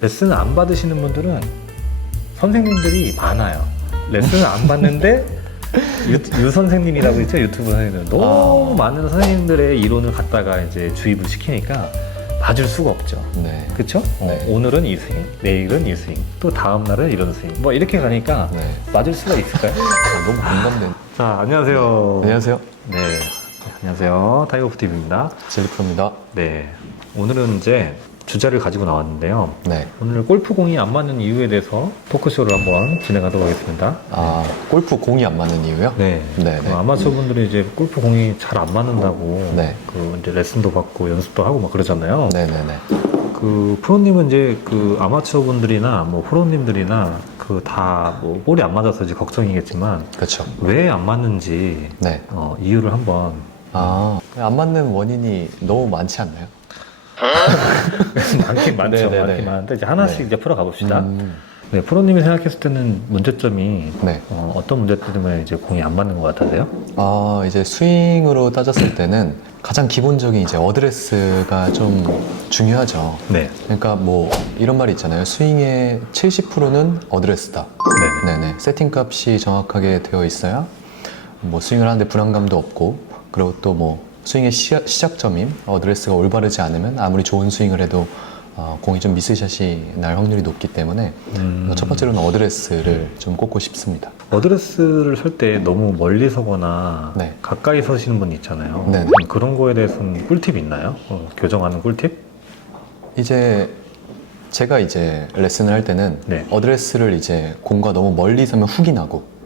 레슨을 안 받으시는 분들은 선생님들이 많아요. 레슨을 안 받는데 유 선생님이라고 있죠, 유튜브 선생님들. 너무 많은 선생님들의 이론을 갖다가 이제 주입을 시키니까 맞을 수가 없죠. 네. 그쵸? 네. 오늘은 이 스윙, 내일은 이 스윙, 또 다음 날은 이런 스윙. 뭐 이렇게 가니까 네. 맞을 수가 있을까요? 너무 공감된. 자, 안녕하세요. 안녕하세요. 네, 안녕하세요. 타이거프TV입니다. 젤리프로입니다. 네, 오늘은 이제 주제를 가지고 나왔는데요. 네. 오늘 골프공이 안 맞는 이유에 대해서 토크쇼를 한번 진행하도록 하겠습니다. 아, 골프 공이 안 맞는 이유요? 네. 네. 네. 아마추어분들이 이제 골프공이 잘 안 맞는다고 네. 그 이제 레슨도 받고 연습도 하고 막 그러잖아요. 네네네. 그 프로님은 이제 그 아마추어분들이나 뭐 프로님들이나 그 다 뭐 볼이 안 맞아서 이제 걱정이겠지만 그렇죠. 왜 안 맞는지 네. 이유를 한번 아, 안 맞는 원인이 너무 많지 않나요? 많긴 많죠. 네네네. 많긴 많은데 이제 하나씩 네. 이제 풀어가 봅시다. 음, 네, 프로님이 생각했을 때는 문제점이 네. 어떤 문제 때문에 이제 공이 안 맞는 것 같으세요? 아, 이제 스윙으로 따졌을 때는 가장 기본적인 이제 어드레스가 좀 중요하죠. 네. 그러니까 뭐 이런 말이 있잖아요. 스윙의 70%는 어드레스다. 네. 네네. 세팅 값이 정확하게 되어 있어야 뭐 스윙을 하는데 불안감도 없고, 그리고 또 뭐 스윙의 시작점인 어드레스가 올바르지 않으면 아무리 좋은 스윙을 해도 공이 좀 미스샷이 날 확률이 높기 때문에 첫 번째로는 어드레스를 좀 꼽고 싶습니다. 어드레스를 설 때 너무 멀리 서거나 네. 가까이 서시는 분 있잖아요. 네네. 그런 거에 대해서는 꿀팁 있나요? 교정하는 꿀팁? 이제 제가 이제 레슨을 할 때는 네. 어드레스를 이제 공과 너무 멀리 서면 훅이 나고,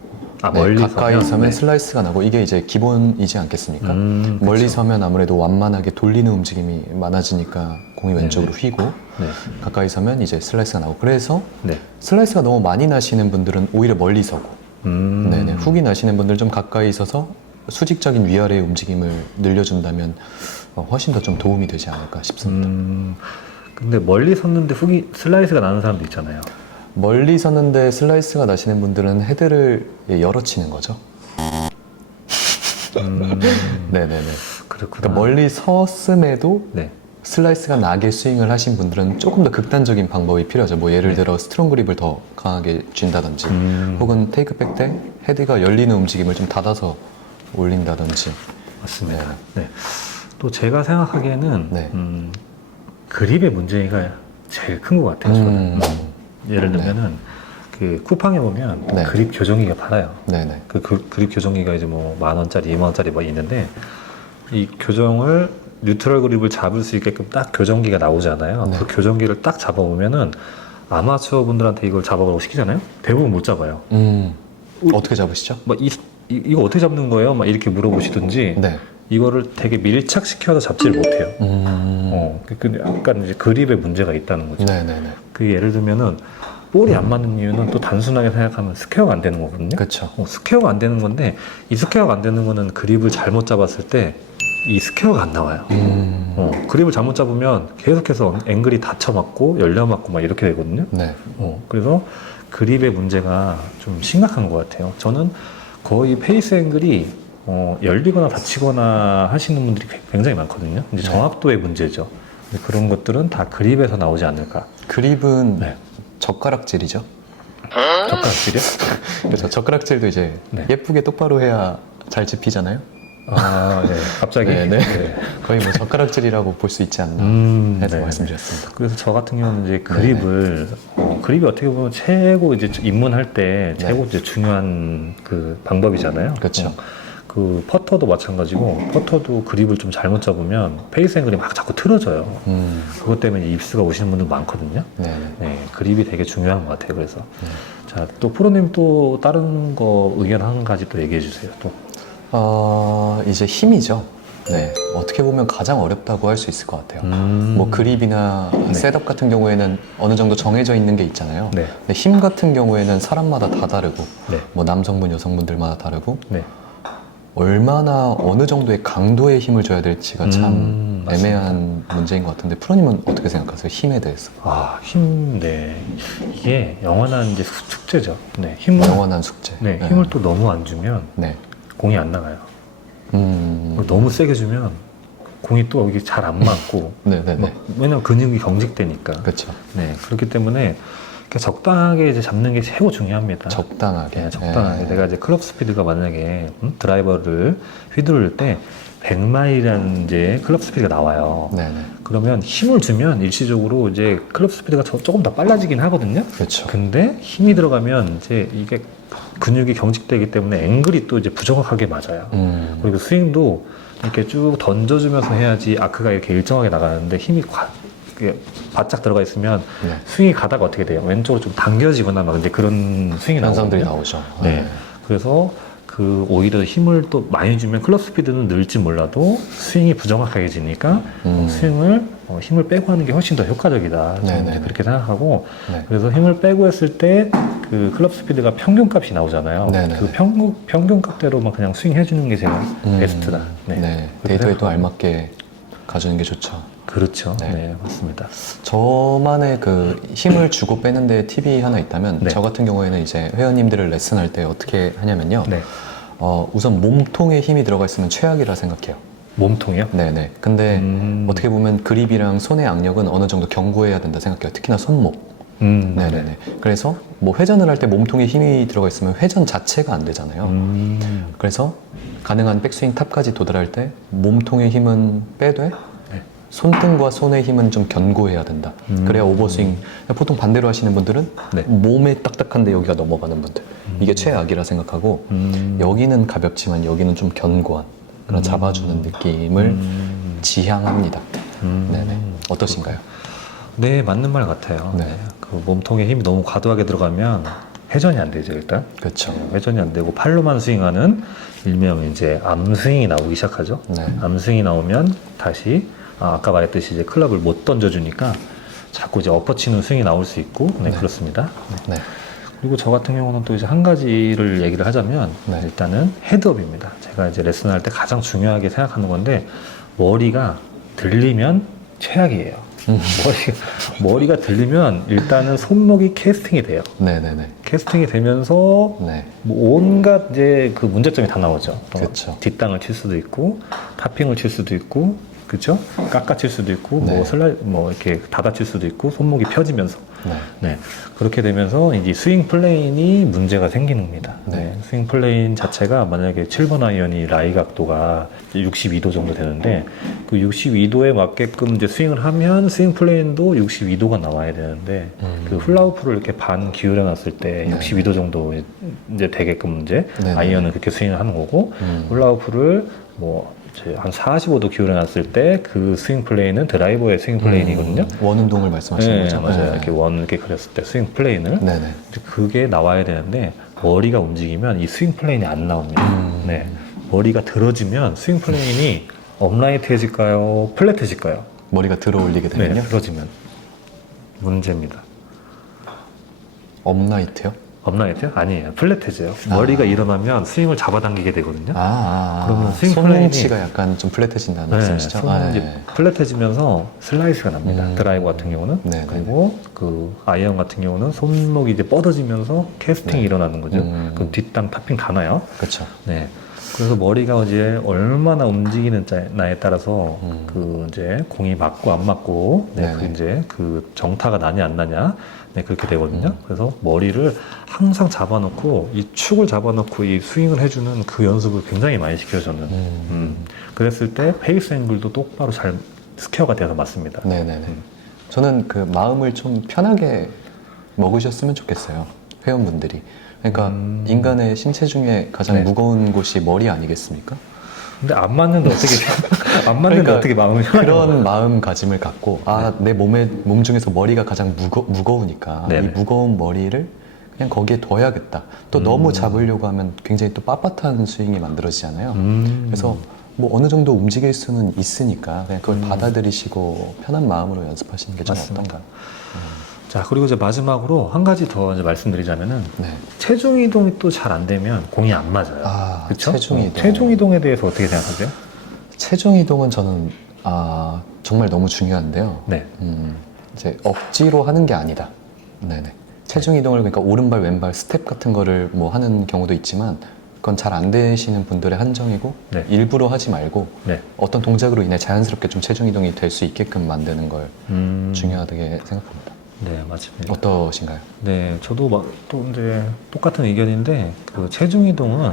네, 멀리 가까이 서면 네. 슬라이스가 나고, 이게 이제 기본이지 않겠습니까? 멀리 그쵸. 서면 아무래도 완만하게 돌리는 움직임이 많아지니까 공이 왼쪽으로 휘고, 네. 가까이 서면 이제 슬라이스가 나고, 그래서 네. 슬라이스가 너무 많이 나시는 분들은 오히려 멀리 서고, 네네, 훅이 나시는 분들은 좀 가까이 서서 수직적인 위아래의 움직임을 늘려준다면 훨씬 더 좀 도움이 되지 않을까 싶습니다. 근데 멀리 섰는데 슬라이스가 나는 사람도 있잖아요. 멀리 섰는데 슬라이스가 나시는 분들은 헤드를 열어 치는 거죠. 네네네. 그렇구나. 그러니까 멀리 섰음에도 네. 슬라이스가 나게 스윙을 하신 분들은 조금 더 극단적인 방법이 필요하죠. 뭐 예를 네. 들어 스트롱 그립을 더 강하게 쥔다든지, 혹은 테이크백 때 헤드가 열리는 움직임을 좀 닫아서 올린다든지. 맞습니다. 네. 또 제가 생각하기에는 네. 그립의 문제가 제일 큰 것 같아요. 저는. 예를 네. 들면은 그 쿠팡에 보면 네. 그립 교정기가 팔아요. 네네. 그립 교정기가 이제 뭐 10,000원짜리, 20,000원짜리 뭐 있는데, 이 교정을 뉴트럴 그립을 잡을 수 있게끔 딱 교정기가 나오잖아요. 네. 그 교정기를 딱 잡아보면은 아마추어 분들한테 이걸 잡아보라고 시키잖아요. 대부분 못 잡아요. 어떻게 잡으시죠? 막 이거 어떻게 잡는 거예요? 막 이렇게 물어보시든지, 네. 이거를 되게 밀착시켜서 잡지를 못해요. 근데 약간 이제 그립에 문제가 있다는 거죠. 네네네. 그 예를 들면은 볼이 안 맞는 이유는 또 단순하게 생각하면 스퀘어가 안 되는 거거든요. 그렇죠. 스퀘어가 안 되는 건데, 이 스퀘어가 안 되는 거는 그립을 잘못 잡았을 때 이 스퀘어가 안 나와요. 그립을 잘못 잡으면 계속해서 앵글이 닫혀 맞고 열려 맞고 막 이렇게 되거든요. 네. 그래서 그립의 문제가 좀 심각한 것 같아요. 저는 거의 페이스 앵글이 열리거나 닫히거나 하시는 분들이 굉장히 많거든요. 이제 정확도의 문제죠. 근데 그런 것들은 다 그립에서 나오지 않을까. 그립은 네. 젓가락질이죠. 젓가락질이요? 그래서 젓가락질도 이제 네. 예쁘게 똑바로 해야 잘 집히잖아요. 네. 갑자기. 네네. 네. 거의 뭐 젓가락질이라고 볼 수 있지 않나 해서 네. 말씀드렸습니다. 그래서 저 같은 경우는 이제 그립을, 그립이 어떻게 보면 최고 이제 입문할 때 네. 최고 이제 중요한 그 방법이잖아요. 그렇죠. 그 퍼터도 마찬가지고, 퍼터도 그립을 좀 잘못 잡으면 페이스 앵글이 막 자꾸 틀어져요. 그것 때문에 입수가 오시는 분들 많거든요. 네네. 네, 그립이 되게 중요한 것 같아요. 그래서 자, 또 프로님 또 다른 거 의견 한 가지 또 얘기해 주세요. 또. 이제 힘이죠. 네. 어떻게 보면 가장 어렵다고 할 수 있을 것 같아요. 뭐 그립이나 네. 셋업 같은 경우에는 어느 정도 정해져 있는 게 있잖아요. 네. 근데 힘 같은 경우에는 사람마다 다 다르고, 네. 뭐 남성분, 여성분들마다 다르고, 네. 얼마나 어느 정도의 강도의 힘을 줘야 될지가 참 맞습니다. 애매한 문제인 것 같은데, 프로님은 어떻게 생각하세요? 힘에 대해서? 네. 이게 영원한 이제 숙제죠. 네. 힘을, 영원한 숙제. 네, 힘을 또 너무 안 주면 네. 공이 안 나가요. 너무 세게 주면 공이 또 여기 잘 안 맞고 네네네. 왜냐면 근육이 경직되니까. 그렇죠. 네, 그렇기 때문에 그러니까 적당하게 이제 잡는 게 최고 중요합니다. 적당하게. 네, 적당하게. 예. 내가 이제 클럽 스피드가 만약에 드라이버를 휘두를 때 100마일이라는 이제 클럽 스피드가 나와요. 네네. 그러면 힘을 주면 일시적으로 이제 클럽 스피드가 조금 더 빨라지긴 하거든요. 그렇죠. 근데 힘이 들어가면 이제 이게 근육이 경직되기 때문에 앵글이 또 이제 부정확하게 맞아요. 그리고 스윙도 이렇게 쭉 던져주면서 해야지 아크가 이렇게 일정하게 나가는데 힘이 이게 바짝 들어가 있으면 네. 스윙이 가다가 어떻게 돼요? 왼쪽으로 좀 당겨지거나 막 이제 그런 스윙이 현상들이 나오거든요. 나오죠. 네. 그래서 그 오히려 힘을 또 많이 주면 클럽 스피드는 늘지 몰라도 스윙이 부정확하게 지니까 스윙을 힘을 빼고 하는 게 훨씬 더 효과적이다. 저는 네네. 이제 그렇게 생각하고 네. 그래서 힘을 빼고 했을 때 그 클럽 스피드가 평균값이 나오잖아요. 네네네. 그 평균값대로만 그냥 스윙 해주는 게 제일 베스트다. 네. 그렇게 데이터에 또 생각하고. 알맞게 가주는 게 좋죠. 그렇죠. 네. 네, 맞습니다. 저만의 그 힘을 주고 빼는데 팁이 하나 있다면 네. 저 같은 경우에는 이제 회원님들을 레슨할 때 어떻게 하냐면요. 네. 우선 몸통에 힘이 들어가 있으면 최악이라 생각해요. 몸통이요? 네네. 근데 어떻게 보면 그립이랑 손의 악력은 어느 정도 견고해야 된다 생각해요. 특히나 손목. 네네네. 그래서 뭐 회전을 할 때 몸통에 힘이 들어가 있으면 회전 자체가 안 되잖아요. 그래서 가능한 백스윙 탑까지 도달할 때 몸통의 힘은 빼되 네. 손등과 손의 힘은 좀 견고해야 된다. 그래야 오버스윙. 보통 반대로 하시는 분들은 네. 몸에 딱딱한데 여기가 넘어가는 분들. 이게 최악이라 생각하고 여기는 가볍지만 여기는 좀 견고한 그런 잡아주는 느낌을 지향합니다. 네네. 어떠신가요? 네, 맞는 말 같아요. 네. 그 몸통에 힘이 너무 과도하게 들어가면 회전이 안 되죠, 일단. 그렇죠. 회전이 안 되고 팔로만 스윙하는 일명 이제 암스윙이 나오기 시작하죠. 네. 암스윙이 나오면 다시 아까 말했듯이 이제 클럽을 못 던져주니까 자꾸 이제 엎어치는 스윙이 나올 수 있고, 네, 네. 그렇습니다. 네. 네. 그리고 저 같은 경우는 또 이제 한 가지를 얘기를 하자면 네. 일단은 헤드업입니다. 제가 이제 레슨할 때 가장 중요하게 생각하는 건데 머리가 들리면 최악이에요. 머리가 들리면 일단은 손목이 캐스팅이 돼요. 네네네. 캐스팅이 되면서 네. 뭐 온갖 이제 그 문제점이 다 나오죠. 그쵸. 뒷땅을 칠 수도 있고 타핑을 칠 수도 있고 그렇죠? 깎아칠 수도 있고 네. 뭐 이렇게 닫아칠 수도 있고 손목이 펴지면서 네. 네 그렇게 되면서 이제 스윙 플레인이 문제가 생기는 겁니다. 네. 네. 스윙 플레인 자체가 만약에 7번 아이언이 라이 각도가 62도 정도 되는데 그 62도에 맞게끔 이제 스윙을 하면 스윙 플레인도 62도가 나와야 되는데 그 훌라후프를 이렇게 반 기울여 놨을 때 네. 62도 정도 이제 되게끔 이제 네. 아이언은 그렇게 스윙을 하는 거고 훌라후프를 뭐 한 45도 기울여 놨을 때 그 스윙 플레이는 드라이버의 스윙 플레인이거든요. 원운동을 말씀하시는 네, 거죠? 맞아요. 네. 이렇게 원 이렇게 그렸을 때 스윙 플레인을 네네. 그게 나와야 되는데 머리가 움직이면 이 스윙 플레인이 안 나옵니다. 네, 머리가 들어지면 스윙 플레인이 업라이트해질까요? 플랫해질까요? 머리가 들어 올리게 네, 되면요? 들어지면 문제입니다. 업라이트요? 업라이트요? 아니에요. 플랫해져요. 머리가 일어나면 스윙을 잡아당기게 되거든요. 그러면 그러면 스윙 손뭉치가 약간 좀 플랫해진다는 말씀이시죠? 손은 이제 플랫해지면서 슬라이스가 납니다. 드라이버 같은 경우는. 네네. 그리고 그 아이언 같은 경우는 손목이 이제 뻗어지면서 캐스팅이 일어나는 거죠. 그럼 뒷땅 타핑 다 나요. 그렇죠. 네. 그래서 머리가 이제 얼마나 움직이느냐에 따라서 그 이제 공이 맞고 안 맞고 네, 그 네네. 이제 그 정타가 나냐 안 나냐 네, 그렇게 되거든요. 그래서 머리를 항상 잡아놓고 이 축을 잡아놓고 이 스윙을 해주는 그 연습을 굉장히 많이 시켜요 저는. 그랬을 때 페이스 앵글도 똑바로 잘 스퀘어가 돼서 맞습니다. 네네네. 저는 그 마음을 좀 편하게 먹으셨으면 좋겠어요. 회원분들이. 그러니까 인간의 신체 중에 가장 네. 무거운 곳이 머리 아니겠습니까? 근데 안 맞는데 어떻게 안 맞는데 그러니까 어떻게 마음을 편하게 그런 마음가짐을 갖고 내 몸 중에서 머리가 가장 무거우니까 네네. 이 무거운 머리를 그냥 거기에 둬야겠다. 또 너무 잡으려고 하면 굉장히 또 빳빳한 스윙이 만들어지잖아요. 그래서 뭐 어느 정도 움직일 수는 있으니까 그냥 그걸 받아들이시고 편한 마음으로 연습하시는 게 좀 맞습니다. 어떤가. 자 그리고 이제 마지막으로 한 가지 더 이제 말씀드리자면은 네. 체중 이동이 또 잘 안 되면 공이 안 맞아요. 그쵸? 체중 이동. 체중 이동에 대해서 어떻게 생각하세요? 체중 이동은 저는 정말 너무 중요한데요. 네. 이제 억지로 하는 게 아니다. 네네. 체중 이동을 그러니까 오른발 왼발 스텝 같은 거를 뭐 하는 경우도 있지만 그건 잘 안 되시는 분들의 한정이고 네. 일부러 하지 말고 네. 어떤 동작으로 인해 자연스럽게 좀 체중 이동이 될 수 있게끔 만드는 걸 중요하게 생각합니다. 네, 맞습니다. 어떠신가요? 네, 저도 막 또 이제 똑같은 의견인데 그 체중 이동은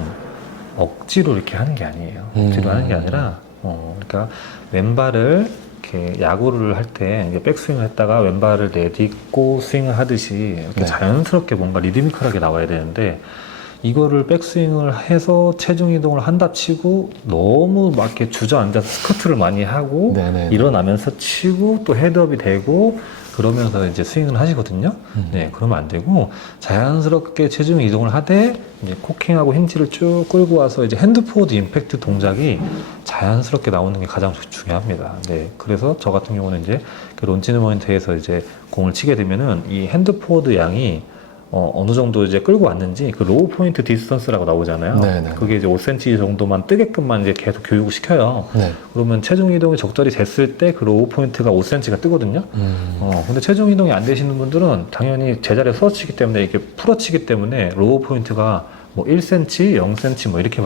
억지로 이렇게 하는 게 아니에요. 억지로 하는 게 아니라 그러니까 왼발을 이렇게 야구를 할 때 백스윙을 했다가 왼발을 내딛고 스윙을 하듯이 이렇게 네. 자연스럽게 뭔가 리드미컬하게 나와야 되는데 이거를 백스윙을 해서 체중 이동을 한다 치고 너무 막 이렇게 주저앉아서 스쿼트를 많이 하고 네네. 일어나면서 치고 또 헤드업이 되고 그러면서 이제 스윙을 하시거든요. 네, 그러면 안 되고 자연스럽게 체중 이동을 하되 이제 코킹하고 힌지를 쭉 끌고 와서 이제 핸드포워드 임팩트 동작이 자연스럽게 나오는 게 가장 중요합니다. 네, 그래서 저 같은 경우는 이제 그 론치는 포인트에서 이제 공을 치게 되면은 이 핸드포워드 양이 어느 정도 이제 끌고 왔는지 그 로우 포인트 디스턴스라고 나오잖아요. 네네. 그게 이제 5cm 정도만 뜨게끔만 이제 계속 교육을 시켜요. 네. 그러면 체중 이동이 적절히 됐을 때 그 로우 포인트가 5cm가 뜨거든요. 근데 체중 이동이 안 되시는 분들은 당연히 제자리에 서치기 때문에 이렇게 풀어치기 때문에 로우 포인트가 뭐 1cm, 0cm 뭐 이렇게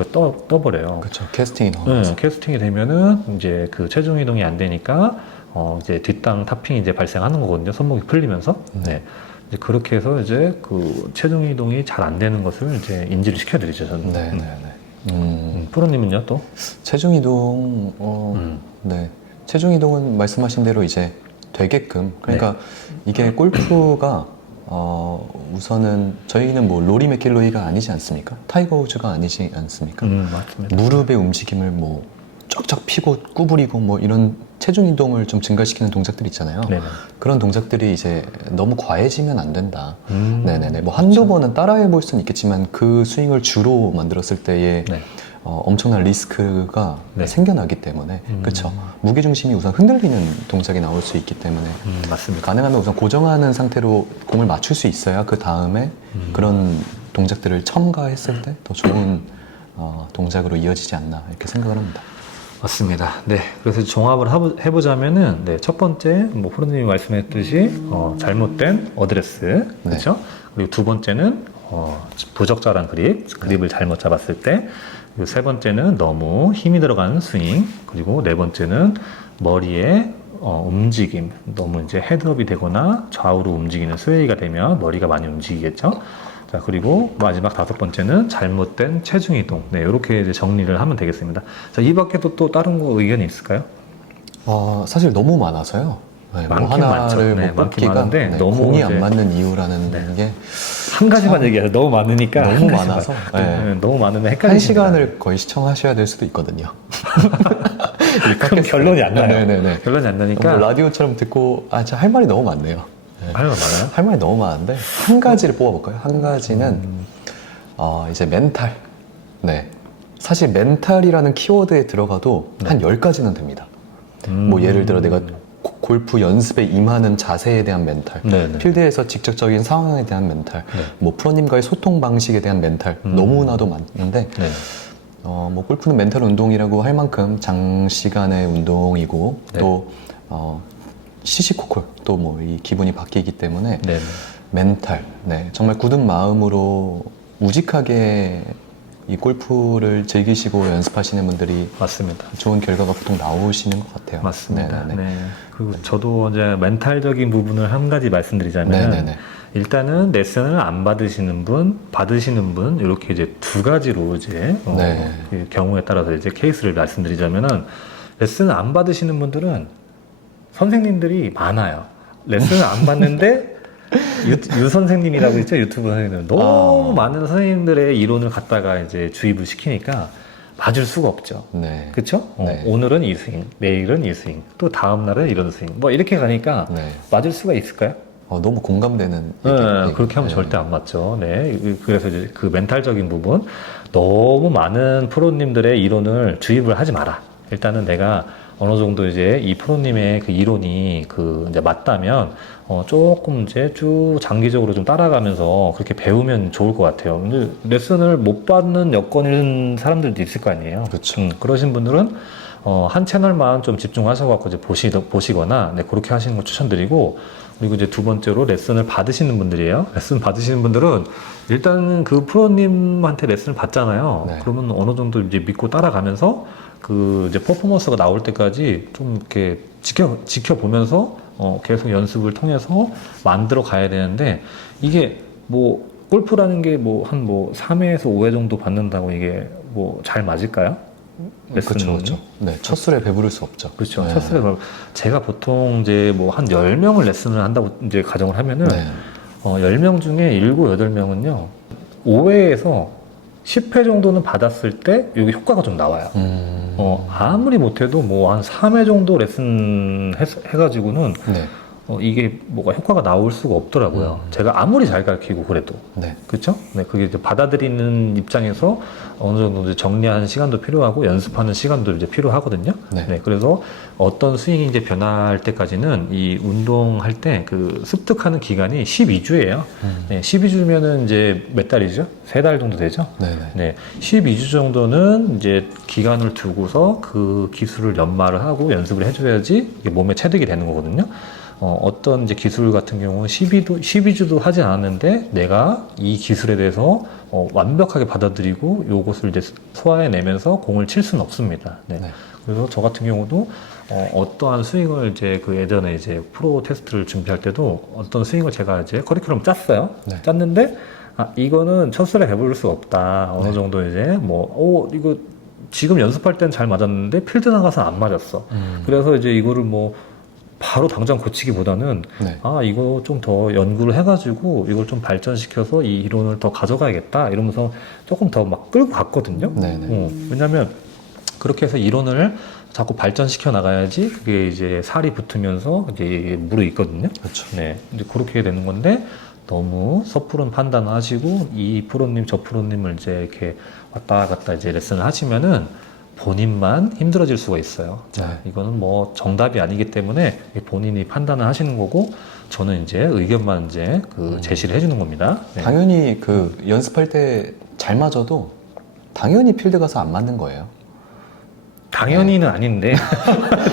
떠버려요. 그렇죠. 캐스팅이 네, 나오면서. 캐스팅이 되면은 이제 그 체중 이동이 안 되니까 이제 뒷땅 탑핑이 이제 발생하는 거거든요. 손목이 풀리면서. 네. 이제 그렇게 해서 이제 그 체중 이동이 잘 안 되는 것을 이제 인지를 시켜드리죠, 저는. 네네네. 프로님은요, 또? 체중 이동, 네. 체중 이동은 말씀하신 대로 이제 되게끔. 그러니까 이게 골프가, 우선은 저희는 뭐 로리 맥길로이가 아니지 않습니까? 타이거 우즈가 아니지 않습니까? 맞습니다. 무릎의 움직임을 뭐 쫙쫙 펴고 구부리고 뭐 이런 체중 이동을 좀 증가시키는 동작들이 있잖아요. 네네. 그런 동작들이 이제 너무 과해지면 안 된다. 네네네. 뭐 한두 번은 따라해 볼 수는 있겠지만 그 스윙을 주로 만들었을 때의 네. 엄청난 리스크가 네. 생겨나기 때문에 그렇죠. 무게중심이 우선 흔들리는 동작이 나올 수 있기 때문에 맞습니다. 가능하면 우선 고정하는 상태로 공을 맞출 수 있어야 그 다음에 그런 동작들을 첨가했을 때 더 좋은 동작으로 이어지지 않나 이렇게 생각을 합니다. 맞습니다. 네. 그래서 종합을 해보자면은, 네. 첫 번째, 뭐, 프로님이 말씀했듯이, 잘못된 어드레스. 그렇죠? 그리고 두 번째는, 부적절한 그립을 잘못 잡았을 때. 그리고 세 번째는 너무 힘이 들어가는 스윙. 그리고 네 번째는 머리의 움직임. 너무 이제 헤드업이 되거나 좌우로 움직이는 스웨이가 되면 머리가 많이 움직이겠죠? 자, 그리고 마지막 다섯 번째는 잘못된 체중 이동. 네, 이렇게 이제 정리를 하면 되겠습니다. 자, 이 밖에도 또 다른 거 의견이 있을까요? 사실 너무 많아서요. 네, 뭐 많긴 많죠. 하나를 네, 뭐 많긴 뽑기가 많은데 너무 공이 이제- 안 맞는 이유라는 네. 게 한 가지만 얘기해서 너무 많으니까. 너무 한 가지만. 많아서 네, 너무 많으면 한 헷갈리시니다 시간을 거의 시청하셔야 될 수도 있거든요. 그럼 결론이 안 나요. 네네네. 결론이 안 나니까. 뭐 라디오처럼 듣고 진짜 할 말이 너무 많네요. 할 말 많아요? 할 말이 너무 많은데 한 가지를 뽑아볼까요? 한 가지는 이제 멘탈. 네. 사실 멘탈이라는 키워드에 들어가도 한 10가지는 됩니다. 뭐 예를 들어 내가 골프 연습에 임하는 자세에 대한 멘탈, 네네. 필드에서 직접적인 상황에 대한 멘탈, 네. 뭐 프로님과의 소통 방식에 대한 멘탈 너무나도 많은데 네. 뭐 골프는 멘탈 운동이라고 할 만큼 장시간의 운동이고 네. 또 시시콜콜 또 뭐 이 기분이 바뀌기 때문에 네. 멘탈, 네 정말 굳은 마음으로 우직하게 이 골프를 즐기시고 연습하시는 분들이 맞습니다. 좋은 결과가 보통 나오시는 것 같아요. 맞습니다. 네네네. 네. 그리고 저도 이제 멘탈적인 부분을 한 가지 말씀드리자면 네네네. 일단은 레슨을 안 받으시는 분, 받으시는 분 이렇게 이제 두 가지로 이제 네. 그 경우에 따라서 이제 케이스를 말씀드리자면은 레슨을 안 받으시는 분들은 선생님들이 많아요. 레슨을 안 받는데 유 선생님이라고 있죠, 유튜브 선생님. 너무 많은 선생님들의 이론을 갖다가 이제 주입을 시키니까 맞을 수가 없죠. 네. 그쵸? 네. 오늘은 이 스윙, 내일은 이 스윙, 또 다음날은 이런 스윙. 뭐 이렇게 가니까 네. 맞을 수가 있을까요? 너무 공감되는 네, 얘기. 그렇게 하면 네. 절대 안 맞죠. 네. 그래서 이제 그 멘탈적인 부분, 너무 많은 프로님들의 이론을 주입을 하지 마라. 일단은 내가 어느 정도 이제 이 프로님의 그 이론이 그 이제 맞다면, 조금 이제 쭉 장기적으로 좀 따라가면서 그렇게 배우면 좋을 것 같아요. 근데 레슨을 못 받는 여건인 사람들도 있을 거 아니에요. 그렇죠. 그러신 분들은, 한 채널만 좀 집중하셔갖고 이제 보시거나, 네, 그렇게 하시는 거 추천드리고, 그리고 이제 두 번째로 레슨을 받으시는 분들이에요. 레슨 받으시는 분들은 일단 그 프로님한테 레슨을 받잖아요. 네. 그러면 어느 정도 이제 믿고 따라가면서 그 이제 퍼포먼스가 나올 때까지 좀 이렇게 지켜보면서 계속 연습을 통해서 만들어 가야 되는데, 이게 뭐 골프라는 게 뭐 한 3회에서 5회 정도 받는다고 이게 뭐 잘 맞을까요? 그렇죠, 그렇죠. 네, 첫 술에 배부를 수 없죠. 그렇죠. 네. 첫 술에 제가 보통 이제 뭐 한 10명을 레슨을 한다고 이제 가정을 하면은 네. 10명 중에 7, 8명은요. 5회에서 10회 정도는 받았을 때 여기 효과가 좀 나와요. 아무리 못해도 뭐 한 3회 정도 레슨 해가지고는 네. 이게 뭐가 효과가 나올 수가 없더라고요. 제가 아무리 잘 가르치고 그래도. 네. 그렇죠? 네, 그게 이제 받아들이는 입장에서 어느 정도 이제 정리하는 시간도 필요하고 연습하는 시간도 이제 필요하거든요. 네. 그래서 어떤 스윙이 이제 변할 때까지는 이 운동할 때 그 습득하는 기간이 12주예요. 네, 12주면은 이제 몇 달이죠? 3달 정도 되죠? 네. 네, 12주 정도는 이제 기간을 두고서 그 기술을 연마를 하고 연습을 해줘야지 이게 몸에 체득이 되는 거거든요. 어떤 이제 기술 같은 경우는 12주도 하지 않았는데 내가 이 기술에 대해서 완벽하게 받아들이고 요것을 이제 소화해내면서 공을 칠 수는 없습니다. 네. 네. 그래서 저 같은 경우도 어떠한 스윙을 이제 그 예전에 이제 프로 테스트를 준비할 때도 어떤 스윙을 제가 이제 커리큘럼 짰어요. 네. 짰는데 이거는 첫 술에 배부를 수 없다. 어느 네. 정도 이제 이거 지금 연습할 땐 잘 맞았는데 필드 나가서 안 맞았어. 그래서 이제 이거를 뭐 바로 당장 고치기보다는 네. 이거 좀 더 연구를 해가지고 이걸 좀 발전시켜서 이 이론을 더 가져가야겠다 이러면서 조금 더 막 끌고 갔거든요. 네네. 왜냐하면 그렇게 해서 이론을 자꾸 발전시켜 나가야지 그게 이제 살이 붙으면서 이제 무르익거든요. 그렇죠. 네, 이제 그렇게 되는 건데 너무 섣부른 판단을 하시고 이 프로님 저 프로님을 이제 이렇게 왔다 갔다 이제 레슨을 하시면은 본인만 힘들어질 수가 있어요. 자, 이거는 뭐 정답이 아니기 때문에 본인이 판단을 하시는 거고 저는 이제 의견만 이제 그 제시를 해주는 겁니다. 네. 당연히 그 연습할 때 잘 맞아도 당연히 필드 가서 안 맞는 거예요. 당연히는 아닌데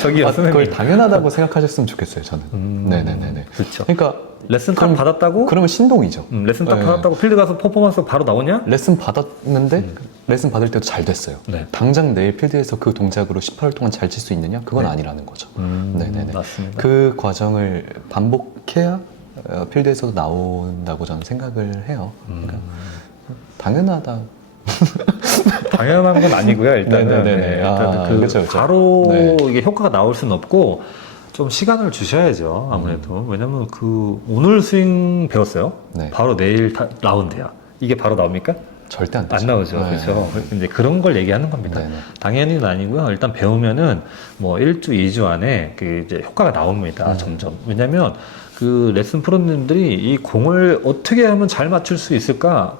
저기 그걸 선생님. 당연하다고 생각하셨으면 좋겠어요, 저는. 네네네네. 그렇죠. 그러니까 레슨 딱 받았다고? 그러면 신동이죠. 레슨 딱 네. 받았다고 필드 가서 퍼포먼스 바로 나오냐? 레슨 받았는데 레슨 받을 때도 잘 됐어요. 네. 당장 내일 필드에서 그 동작으로 18월 동안 잘 칠 수 있느냐? 그건 네. 아니라는 거죠. 네네네. 맞습니다. 그 과정을 반복해야 필드에서도 나온다고 저는 생각을 해요. 그러니까 당연하다. 당연한 건 아니고요. 일단은, 네네네네. 일단은 그쵸, 그쵸. 바로 네. 이게 효과가 나올 수는 없고 좀 시간을 주셔야죠. 아무래도 왜냐면 그 오늘 스윙 배웠어요. 네. 바로 내일 나온대요. 이게 바로 나옵니까? 절대 안 안 되죠. 나오죠. 네. 그렇죠. 이제 그런 걸 얘기하는 겁니다. 네네. 당연히는 아니고요. 일단 배우면은 뭐 1주, 2주 안에 그 이제 효과가 나옵니다. 점점. 왜냐면 그 레슨 프로님들이 이 공을 어떻게 하면 잘 맞출 수 있을까?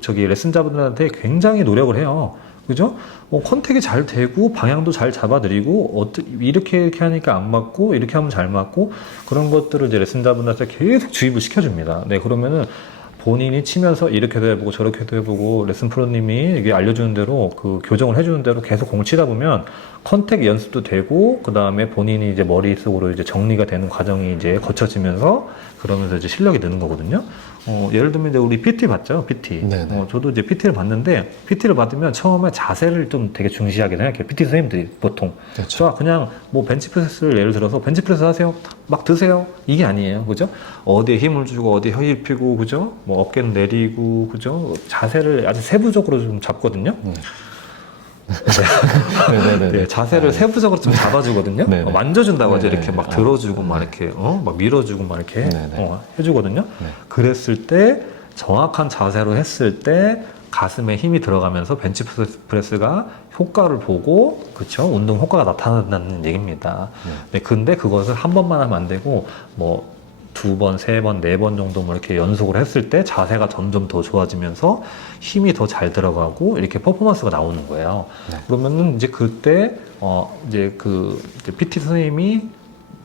저기 레슨자분들한테 굉장히 노력을 해요. 그죠? 컨택이 잘 되고 방향도 잘 잡아드리고 이렇게 하니까 안 맞고 이렇게 하면 잘 맞고 그런 것들을 이제 레슨자분들한테 계속 주입을 시켜줍니다. 네, 그러면은 본인이 치면서 이렇게도 해보고 저렇게도 해보고 레슨 프로님이 이게 알려주는 대로 그 교정을 해주는 대로 계속 공을 치다 보면 컨택 연습도 되고 그 다음에 본인이 이제 머릿속으로 이제 정리가 되는 과정이 이제 거쳐지면서 그러면서 이제 실력이 느는 거거든요. 예를 들면 이제 우리 PT 봤죠, PT. 네네. 저도 이제 PT를 봤는데 PT를 받으면 처음에 자세를 좀 되게 중시하게 생각해요. PT 선생님들이 보통. 그렇죠. 자, 그냥 뭐 벤치프레스를 예를 들어서 벤치프레스 하세요. 막 드세요. 이게 아니에요. 그죠? 어디에 힘을 주고 어디에 혀입 피고 그죠? 뭐 어깨는 내리고 그죠? 자세를 아주 세부적으로 좀 잡거든요. 네네네. 네, 자세를 세부적으로 좀 잡아주거든요. 네네. 만져준다고 하죠. 네네. 이렇게 막 들어주고 막 이렇게 막 밀어주고 막 이렇게 네네. 해주거든요. 네. 그랬을 때 정확한 자세로 했을 때 가슴에 힘이 들어가면서 벤치프레스가 효과를 보고 그렇죠. 운동 효과가 나타난다는 얘기입니다. 네, 근데 그것을 한 번만 하면 안 되고 뭐 2번, 3번, 4번 정도 뭐 이렇게 연속을 했을 때 자세가 점점 더 좋아지면서 힘이 더 잘 들어가고 이렇게 퍼포먼스가 나오는 거예요. 네. 그러면은 이제 그때 이제 그 PT 선생님이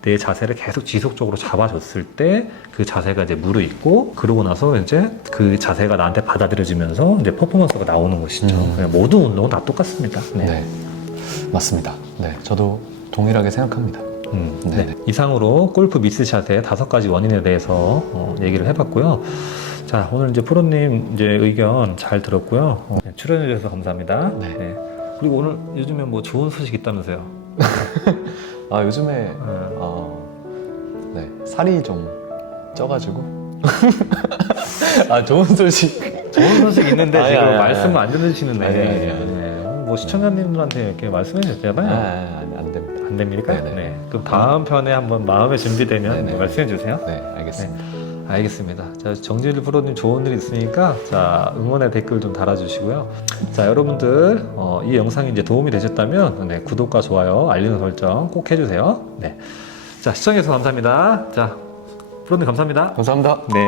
내 자세를 계속 지속적으로 잡아줬을 때 그 자세가 이제 무르익고 그러고 나서 이제 그 자세가 나한테 받아들여지면서 이제 퍼포먼스가 나오는 것이죠. 그냥 모든 운동은 다 똑같습니다. 네. 네. 맞습니다. 네. 저도 동일하게 생각합니다. 네. 이상으로 골프 미스샷의 5가지 원인에 대해서 얘기를 해봤고요. 자, 오늘 이제 프로님 이제 의견 잘 들었고요. 출연해주셔서 감사합니다. 네. 그리고 오늘 요즘에 뭐 좋은 소식 있다면서요? 아, 요즘에 네, 살이 좀 쪄가지고 좋은 소식. 좋은 소식 있는데 아니, 지금 아니, 말씀을 안 들으시는데 아니. 뭐 시청자님들한테 이렇게 말씀해 주세요. 안 됩니다. 안 됩니까? 네네. 네. 그럼 다음 편에 한번 마음의 준비되면 네네. 말씀해 주세요. 네, 알겠습니다. 알겠습니다. 자, 정진일 프로님 좋은 일 있으니까 자, 응원의 댓글 좀 달아주시고요. 자, 여러분들 이 영상이 이제 도움이 되셨다면 네, 구독과 좋아요, 알림 설정 꼭 해주세요. 네. 자, 시청해주셔서 감사합니다. 자, 프로님 감사합니다. 감사합니다. 네.